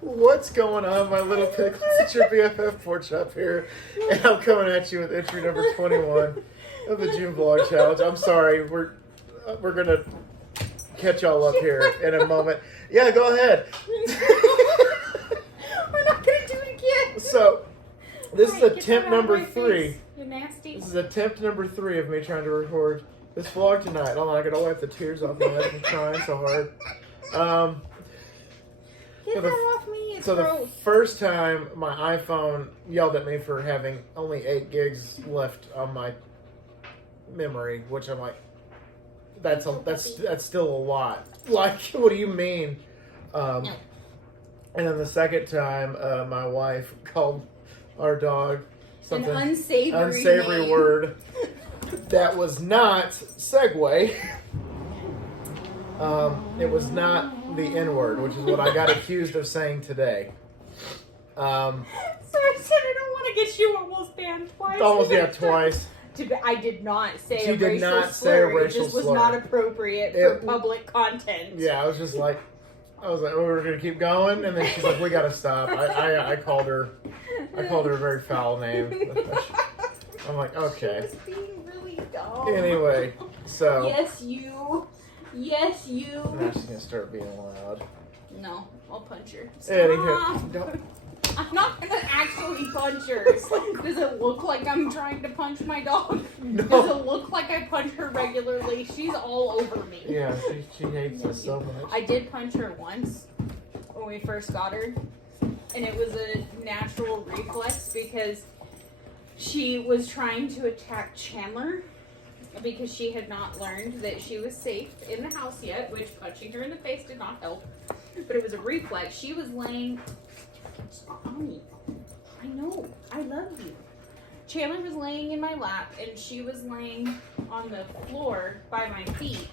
What's going on, my little piglets? It's your BFF Pork Chop here, and I'm coming at you with entry number 21 of the June Vlog Challenge. I'm sorry, we're gonna catch y'all up here in a moment. Yeah, go ahead. We're not gonna do it again. So, this is Alright, attempt number 3. You nasty. This is attempt number 3 of me trying to record this vlog tonight. Hold on, I gotta wipe the tears off my eyes. I'm trying so hard. Get that off me. It's So the gross. first time my iPhone yelled at me for having only 8 gigs left on my memory, which I'm like, that's still a lot. Like, what do you mean? No. And then the second time, my wife called our dog something An unsavory name. word that was not segue. It was not the N-word, which is what I got accused of saying today. So I said I don't want to get you almost banned twice. Twice. I did not say She a did racial not slur. say a racial It just was slur. not appropriate for It- public content. Yeah, I was like, oh, we're gonna keep going, and then she's like, we gotta stop. I called her a very foul name. I'm like, okay. She was being really dumb. Anyway, so Yes, you. Yes, you. now she's gonna start being loud. No, I'll punch her. Anywho, Stop. don't. I'm not gonna actually punch her. Does it look like I'm trying to punch my dog? No. Does it look like I punch her regularly? She's all over me. Yeah, she hates us so much. I did punch her once when we first got her, and it was a natural reflex because she was trying to attack Chandler because she had not learned that she was safe in the house yet, which punching her in the face did not help. But it was a reflex. She was laying. Mommy, I know. I love you. Chandler was laying in my lap, and she was laying on the floor by my feet,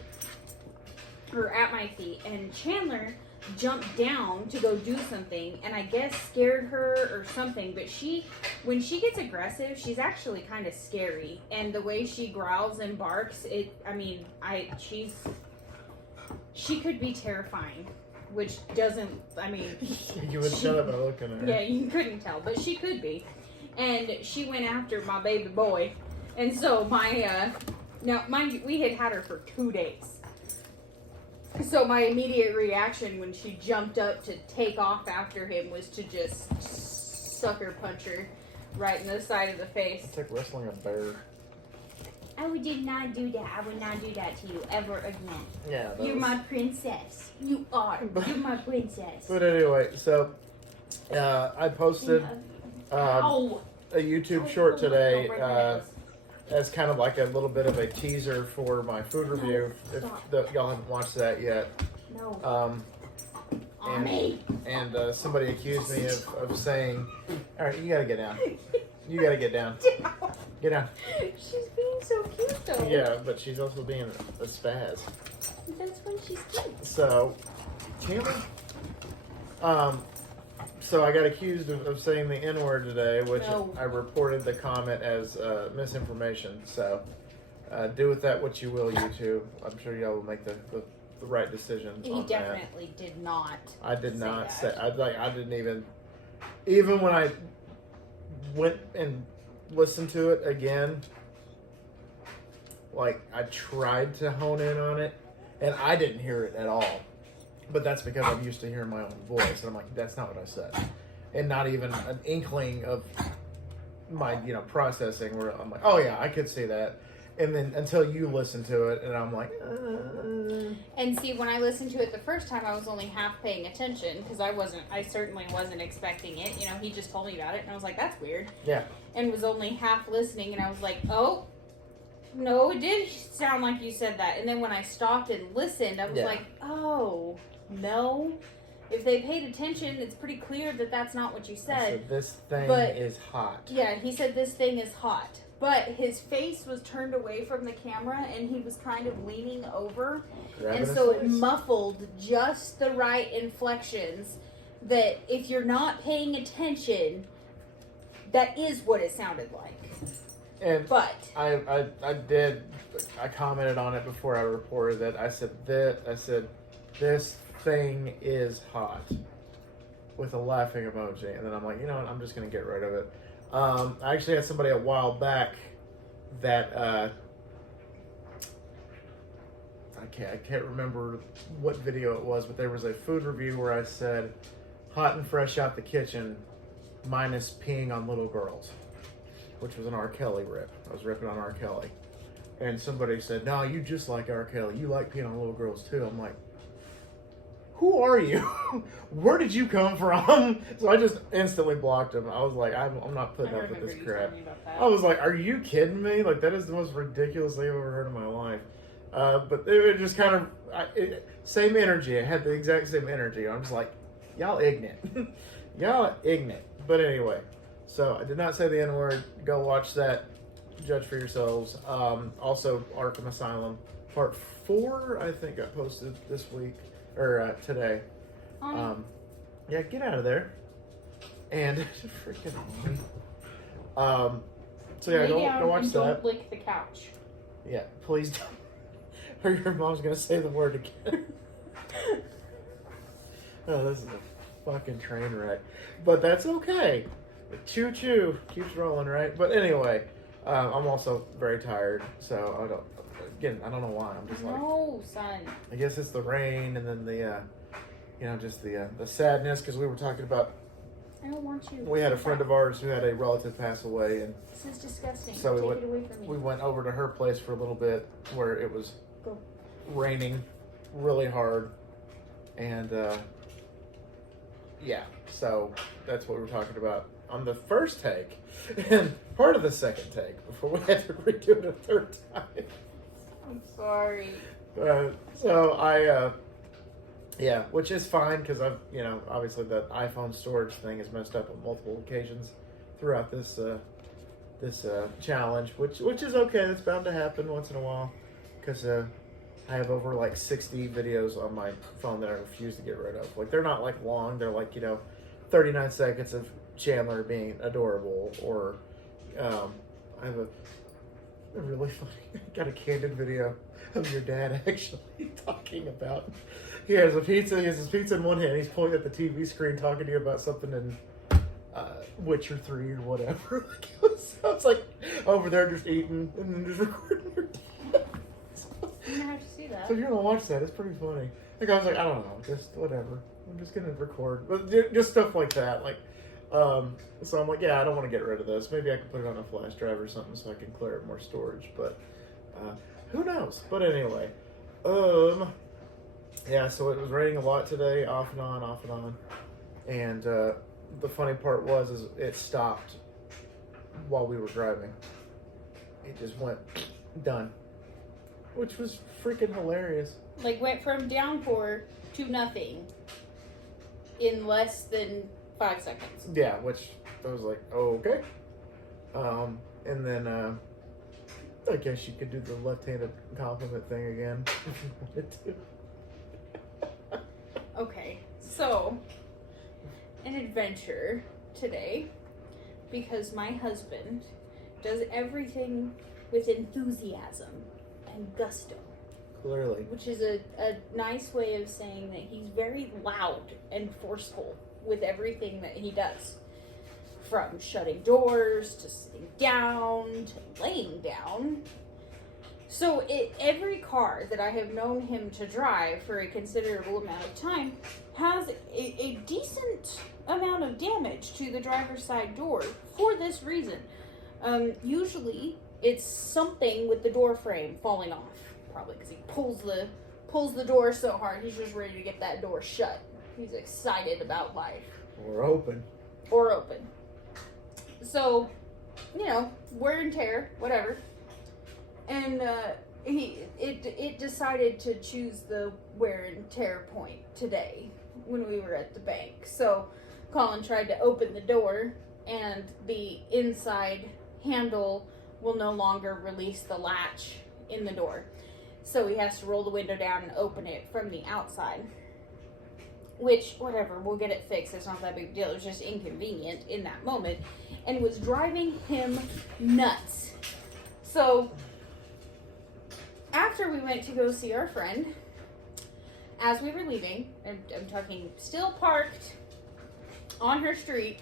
or at my feet, and Chandler jumped down to go do something, and I guess scared her or something, but when she gets aggressive, she's actually kind of scary, and the way she growls and barks, she could be terrifying, which doesn't, You would shut up by looking at her. yeah, you couldn't tell, but she could be. And she went after my baby boy. And so now mind you, we had her for 2 days. So my immediate reaction when she jumped up to take off after him was to just sucker punch her right in the side of the face. It's like wrestling a bear. I did not do that. I would not do that to you ever again. Yeah. You're my princess. You are. You're my princess. But anyway, so I posted Ow. a YouTube short today Right in the nose. as kind of like a little bit of a teaser for my food review. If y'all haven't watched that yet. No. And somebody accused me of saying, all right, you gotta get down. You gotta get down. Get down. She's being so cute though. Yeah, but she's also being a spaz. That's when she's cute. So, Chandler? So I got accused of saying the N-word today, which No. I reported the comment as misinformation. So, do with that what you will, YouTube. I'm sure y'all will make the right decisions He on that. definitely did not. I did not say. that. I didn't even when I went and listened to it again. Like, I tried to hone in on it, and I didn't hear it at all. But that's because I'm used to hearing my own voice, and I'm like, that's not what I said, and not even an inkling of my processing where I'm like, oh yeah, I could see that. And then until you listen to it, and I'm like, And see, when I listened to it the first time, I was only half paying attention because I certainly wasn't expecting it. You know, he just told me about it, and I was like, that's weird. yeah. And was only half listening, and I was like, oh, no, it did sound like you said that. And then when I stopped and listened, I was Yeah. like, oh, no. If they paid attention, it's pretty clear that that's not what you I said. said, this thing But- is hot. Yeah, he said this thing is hot. But his face was turned away from the camera, and he was kind of leaning over. Grabbing And his so it face. muffled just the right inflections that if you're not paying attention, that is what it sounded like. And But I commented on it before I reported that. I said this thing is hot. with a laughing emoji, and then I'm like, you know what, I'm just gonna get rid of it. I actually had somebody a while back that I can't remember what video it was, but there was a food review where I said hot and fresh out the kitchen minus peeing on little girls, which was an R. Kelly rip. I was ripping on R. Kelly. And somebody said, no, you just like R. Kelly. You like peeing on little girls too. I'm like, who are you? Where did you come from? So I just instantly blocked him. I was like, I'm not putting up with this crap. I was like, are you kidding me? Like, that is the most ridiculous thing I've ever heard in my life. But it just kind of, same energy. I had the exact same energy. I'm just like, y'all ignorant. Y'all ignorant. But anyway, so I did not say the N-word. Go watch that. Judge for yourselves. Also, Arkham Asylum Part 4, I think, got posted this week. Or today. Yeah, get out of there. And freaking annoying. So yeah, go watch that. Don't lick the couch. Yeah, please don't. Or your mom's gonna say the word again. Oh, this is a fucking train wreck. But that's okay. Choo choo keeps rolling, right? But anyway, I'm also very tired, so I don't know why. I'm just like, no, son. I guess it's the rain and then the, just the sadness, because we were talking about. I don't want you. We had a friend of ours who had a relative pass away, and this is disgusting. so Take it away from me. we went over to her place for a little bit where it was raining really hard, and yeah, so that's what we were talking about on the first take, and part of the second take before we had to redo it a third time. I'm sorry. So yeah, which is fine because I've, obviously the iPhone storage thing is messed up on multiple occasions throughout this challenge, which is okay. That's bound to happen once in a while because I have over like 60 videos on my phone that I refuse to get rid of. Like, they're not like long; they're like 39 seconds of Chandler being adorable, or I have a really funny, got a candid video of your dad actually talking about, he has his pizza in one hand, he's pointing at the TV screen talking to you about something in Witcher 3 or whatever. I was like over there just eating and then just recording your dad. I'm gonna have to see that. So you're gonna watch that, it's pretty funny. Like, I was like, I don't know, just whatever. I'm just gonna record, but just stuff like that, like, so I'm like, yeah, I don't want to get rid of this. Maybe I can put it on a flash drive or something so I can clear up more storage, but who knows? But anyway, yeah, so it was raining a lot today, off and on, and the funny part is it stopped while we were driving. It just went done, which was freaking hilarious. Like, went from downpour to nothing in less than 5 seconds. Yeah, which I was like, oh, okay. And then I guess you could do the left-handed compliment thing again if you wanted to. Okay, so an adventure today, because my husband does everything with enthusiasm and gusto. Clearly. Which is a nice way of saying that he's very loud and forceful with everything that he does. From shutting doors, to sitting down, to laying down. So every car that I have known him to drive for a considerable amount of time has a decent amount of damage to the driver's side door for this reason. Usually it's something with the door frame falling off. Probably because he pulls the door so hard, he's just ready to get that door shut. He's excited about life. Or open. So, wear and tear, whatever. And it decided to choose the wear and tear point today when we were at the bank. So Colin tried to open the door, and the inside handle will no longer release the latch in the door. So he has to roll the window down and open it from the outside. Which, whatever, we'll get it fixed. It's not that big a deal. It was just inconvenient in that moment. And it was driving him nuts. So, after we went to go see our friend, as we were leaving, I'm talking still parked on her street,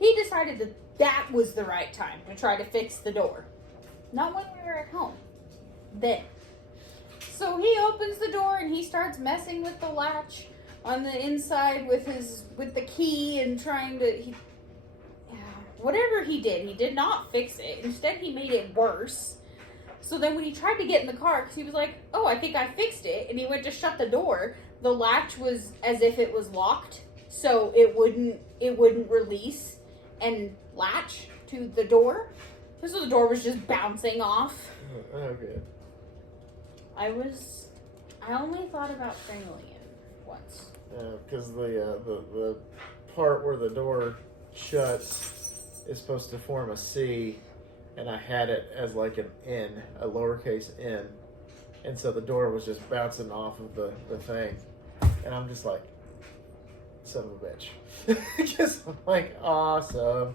he decided that was the right time to try to fix the door. Not when we were at home. Then. So he opens the door and he starts messing with the latch on the inside with the key and trying to whatever he did not fix it. Instead, he made it worse. So then when he tried to get in the car, because he was like, oh, I think I fixed it, and he went to shut the door, the latch was as if it was locked, so it wouldn't release and latch to the door. So the door was just bouncing off. Okay. I only thought about strangling it once. Because the part where the door shuts is supposed to form a C, and I had it as like an N, a lowercase n, and so the door was just bouncing off of the thing, and I'm just like, son of a bitch. Just I'm like, awesome.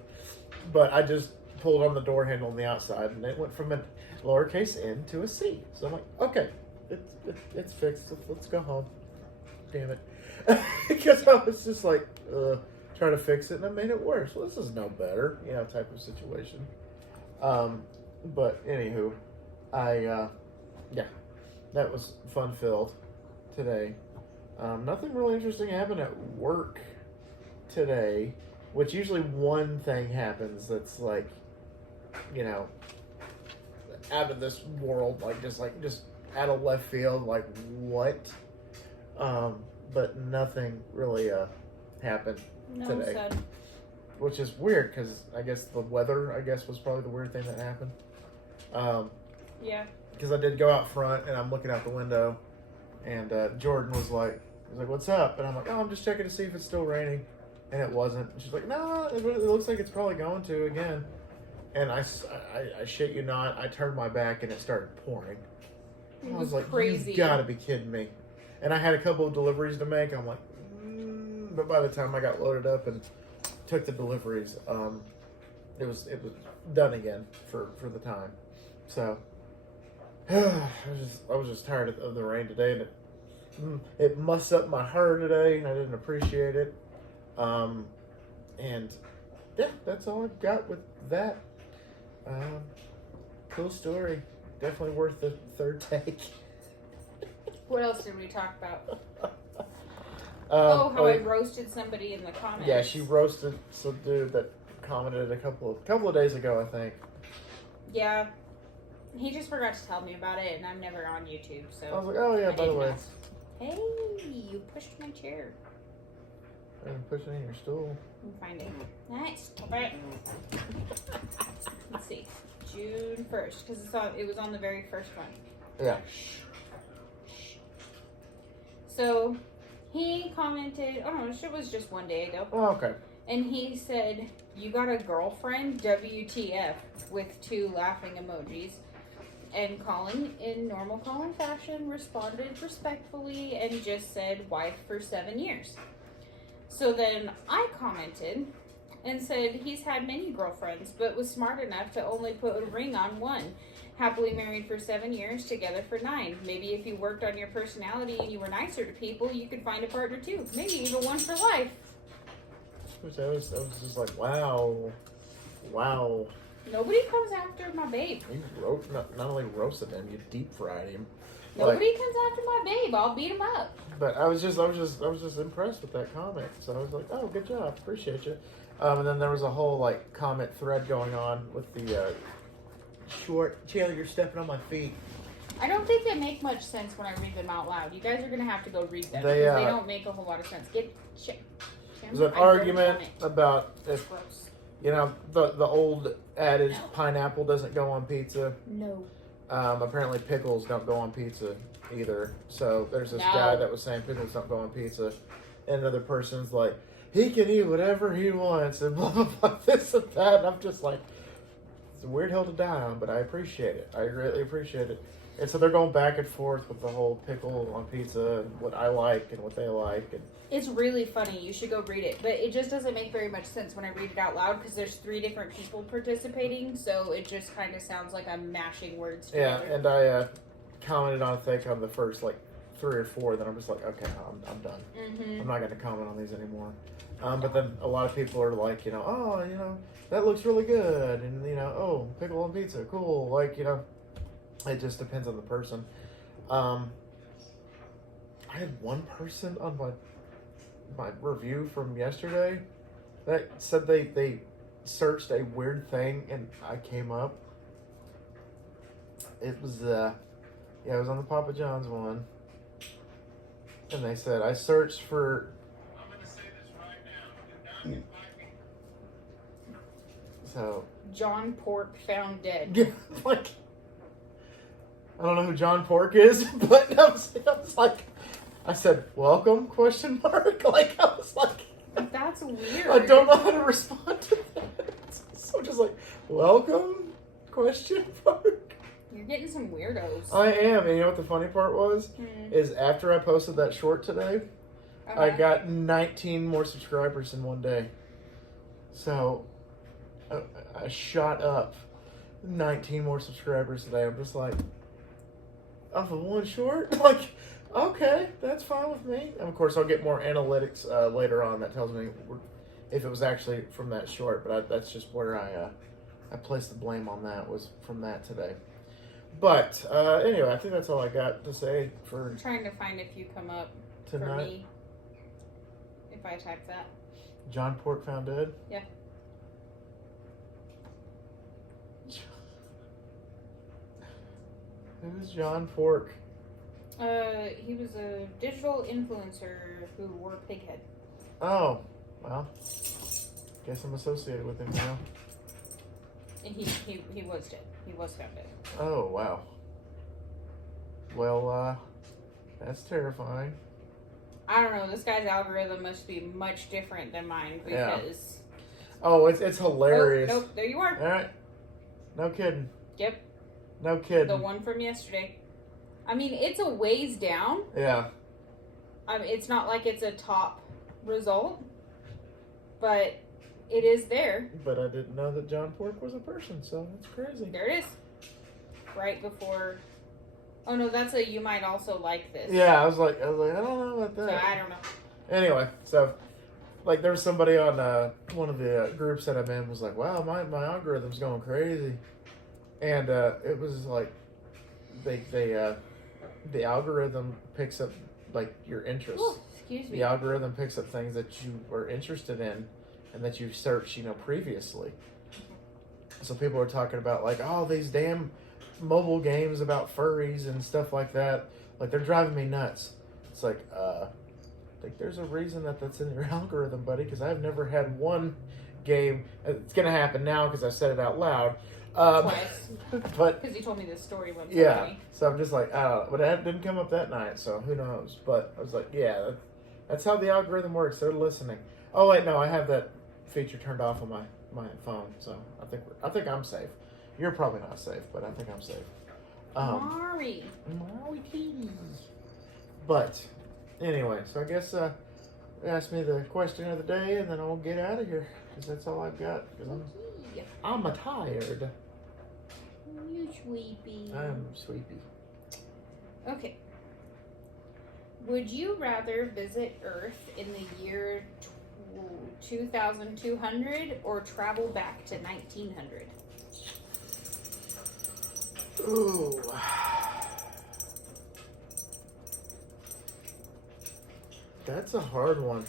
But I just pulled on the door handle on the outside, and it went from a lowercase n to a C. So I'm like, okay, it's fixed. Let's go home. Damn it. Because I was just like, trying to fix it, and I made it worse. Well, this is no better, type of situation. But anywho, that was fun filled today. Nothing really interesting happened at work today, which usually one thing happens that's like, out of this world, just out of left field, like what? But nothing really happened today. Sad. Which is weird because I guess the weather, was probably the weird thing that happened. Yeah. Because I did go out front and I'm looking out the window, and Jordan was like, "What's up?" And I'm like, "Oh, I'm just checking to see if it's still raining," and it wasn't. And she's like, "No, it looks like it's probably going to again." And I shit you not, I turned my back and it started pouring. It I was like, crazy. You gotta be kidding me. And I had a couple of deliveries to make. I'm like, but by the time I got loaded up and took the deliveries, it was done again for the time. So I was just tired of the rain today, and it mussed up my hair today, and I didn't appreciate it. And yeah, that's all I've got with that. Cool story. Definitely worth the third take. What else did we talk about? How I roasted somebody in the comments. Yeah, she roasted some dude that commented a couple of days ago, I think. Yeah. He just forgot to tell me about it, and I'm never on YouTube, so... I was like, oh yeah, by the way. Hey, you pushed my chair. I didn't push it in your stool. I'm finding. Nice. Okay. Let's see. June 1st, because it was on the very first one. Yeah. So, he commented, oh no, it was just one day ago. Oh, okay. And he said, "You got a girlfriend? WTF," with 2 laughing emojis. And Colin, in normal Colin fashion, responded respectfully and just said, "Wife for 7 years." So then I commented and said he's had many girlfriends, but was smart enough to only put a ring on one. Happily married for 7 years, together for 9. Maybe if you worked on your personality and you were nicer to people, you could find a partner too. Maybe even one for life. Which I was just like, wow. Nobody comes after my babe. You not only roasted him, you deep fried him. Nobody comes after my babe. I'll beat him up. But I was just impressed with that comment. So I was like, oh, good job, appreciate you. And then there was a whole comment thread going on with the short Chandler, you're stepping on my feet. I don't think they make much sense when I read them out loud. You guys are gonna have to go read them They, because they don't make a whole lot of sense. There's an argument about if the old adage, pineapple doesn't go on pizza. No. Apparently pickles don't go on pizza either. So there's this guy that was saying pickles don't go on pizza, and another person's like, he can eat whatever he wants and blah blah blah, this and that. And I'm just like, it's a weird hill to die on, but I appreciate it. I greatly appreciate it. And so they're going back and forth with the whole pickle on pizza and what I like and what they like. And it's really funny. You should go read it. But it just doesn't make very much sense when I read it out loud because there's 3 different people participating. So it just kind of sounds like I'm mashing words together. Yeah, and I commented on, I think, on the first 3 or 4, then I'm just like, okay, I'm done. Mm-hmm. I'm not going to comment on these anymore. But then a lot of people are like, oh, that looks really good, and oh, pickle on pizza, cool. Like, it just depends on the person. I had one person on my review from yesterday that said they searched a weird thing and I came up. It was it was on the Papa John's one, and they said I searched for. I'm gonna say this right now. Do not invite me. So. John Pork found dead. Yeah, like. I don't know who John Pork is, but I was like, I said, welcome, question mark? Like, I was like. That's weird. I don't know how to respond to that. So just like, welcome, question mark? You're getting some weirdos. I am, and you know what the funny part was? Is after I posted that short today, I got 19 more subscribers in one day. So, I shot up 19 more subscribers today. I'm just like, off of one short? Like, okay, that's fine with me. And of course, I'll get more analytics later on that tells me if it was actually from that short. But that's just where I placed the blame on that, was from that today. But anyway, I think that's all I got to say for I'm trying to find if you come up tonight. For me. If I type that. John Pork found dead? Yeah. Who's John Pork? He was a digital influencer who wore a pig head. Oh, well. Guess I'm associated with him now. And he was dead. He was found dead. Oh, wow. Well, that's terrifying. I don't know. This guy's algorithm must be much different than mine because. Yeah. Oh, it's hilarious. Oh, nope, there you are. All right. No kidding. Yep. No kidding. The one from yesterday. I mean, it's a ways down. Yeah. I mean, it's not like it's a top result, but it is there. But I didn't know that John Pork was a person, so that's crazy. There it is. Right before. Oh no, that's a you might also like this. Yeah, I was like, I don't know about that. So I don't know. Anyway, so like there was somebody on one of the groups that I'm in was like, wow, my algorithm's going crazy, and it was like the algorithm picks up like your interests. Ooh, excuse me. The algorithm picks up things that you were interested in and that you searched, previously. So people are talking about like, oh, these damn mobile games about furries and stuff like that. Like, they're driving me nuts. It's like, I think there's a reason that's in your algorithm, buddy, because I've never had one game. It's going to happen now because I said it out loud. Twice. But because you told me this story once. yeah, already. so I'm just like, I don't know. But it didn't come up that night, so who knows? But I was like, yeah, that's how the algorithm works. They're listening. Oh wait, no, I have that feature turned off on my phone, so I think I'm safe. You're probably not safe, but I think I'm safe. Mari. But anyway, so I guess ask me the question of the day, and then I'll get out of here because that's all I've got. Because I'm tired. You sleepy. I'm sleepy. Okay. Would you rather visit Earth in the year 2200 or travel back to 1900? Ooh. That's a hard one.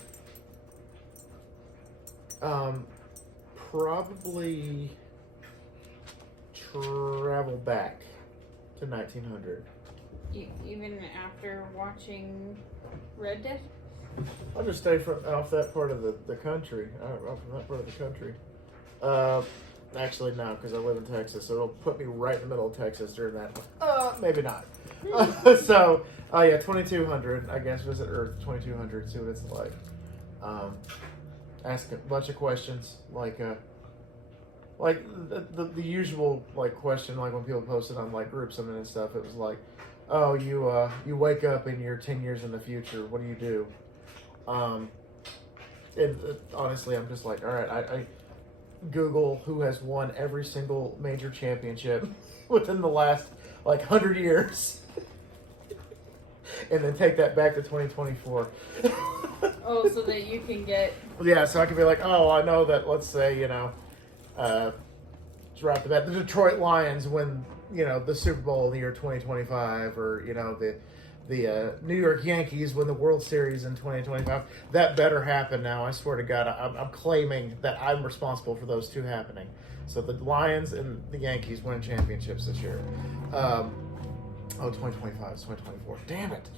Probably travel back to 1900. Even after watching Red Dead? I'll just stay off that part of the country. Off from that part of the country. Actually, no, because I live in Texas, so it'll put me right in the middle of Texas during that. Maybe not. So, yeah, 2200. I guess visit Earth 2200. See what it's like. Ask a bunch of questions, like the usual like question, like when people posted on like groups and stuff. It was like, oh, you wake up and you're 10 years in the future. What do you do? And honestly, I'm just like, all right, I Google who has won every single major championship within the last like 100 years. and then take that back to 2024. Oh, so that you can get. Yeah, so I could be like, oh, I know that. Let's say right off the bat, the Detroit Lions win, the Super Bowl in the year 2025, or the New York Yankees win the World Series in 2025. That better happen now. I swear to God, I'm claiming that I'm responsible for those two happening. So the Lions and the Yankees win championships this year. 2025 is 2024. Damn it.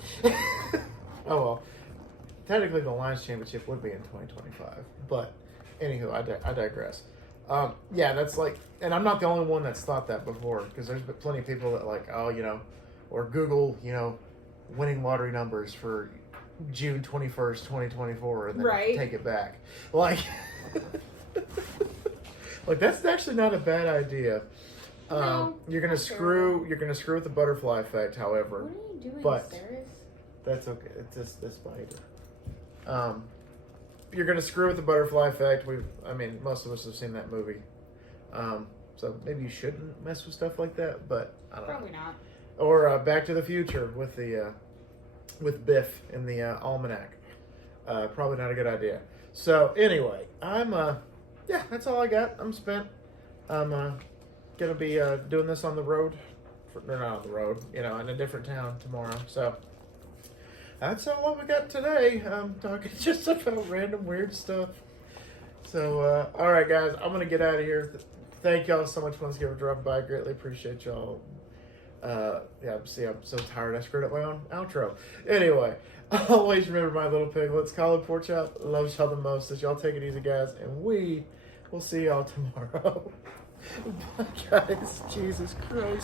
Oh well. Technically, the Lions championship would be in 2025, but anywho, I digress. Yeah, that's like, and I'm not the only one that's thought that before, because there's been plenty of people that like, or Google, winning lottery numbers for June 21st, 2024, and then take it back. Like, like that's actually not a bad idea. No, you're gonna screw with the butterfly effect, however. What are you doing, but Sarah? that's okay. It's just this spider. You're gonna screw with the butterfly effect. Most of us have seen that movie. So maybe you shouldn't mess with stuff like that, but I don't know. Probably not. Or Back to the Future with with Biff in the almanac. Probably not a good idea. So anyway, that's all I got. I'm spent. I'm gonna be doing this on the road. Not on the road, in a different town tomorrow. So that's all we got today. Talking just about random weird stuff. So all right, guys, I'm gonna get out of here. Thank y'all so much once again for dropping by. I greatly appreciate y'all. See, I'm so tired I screwed up my own outro. Anyway, always remember, my little piglets, Colin Porkchop loves y'all the most. As y'all take it easy, guys, and we will see y'all tomorrow. Bye, guys. Jesus Christ.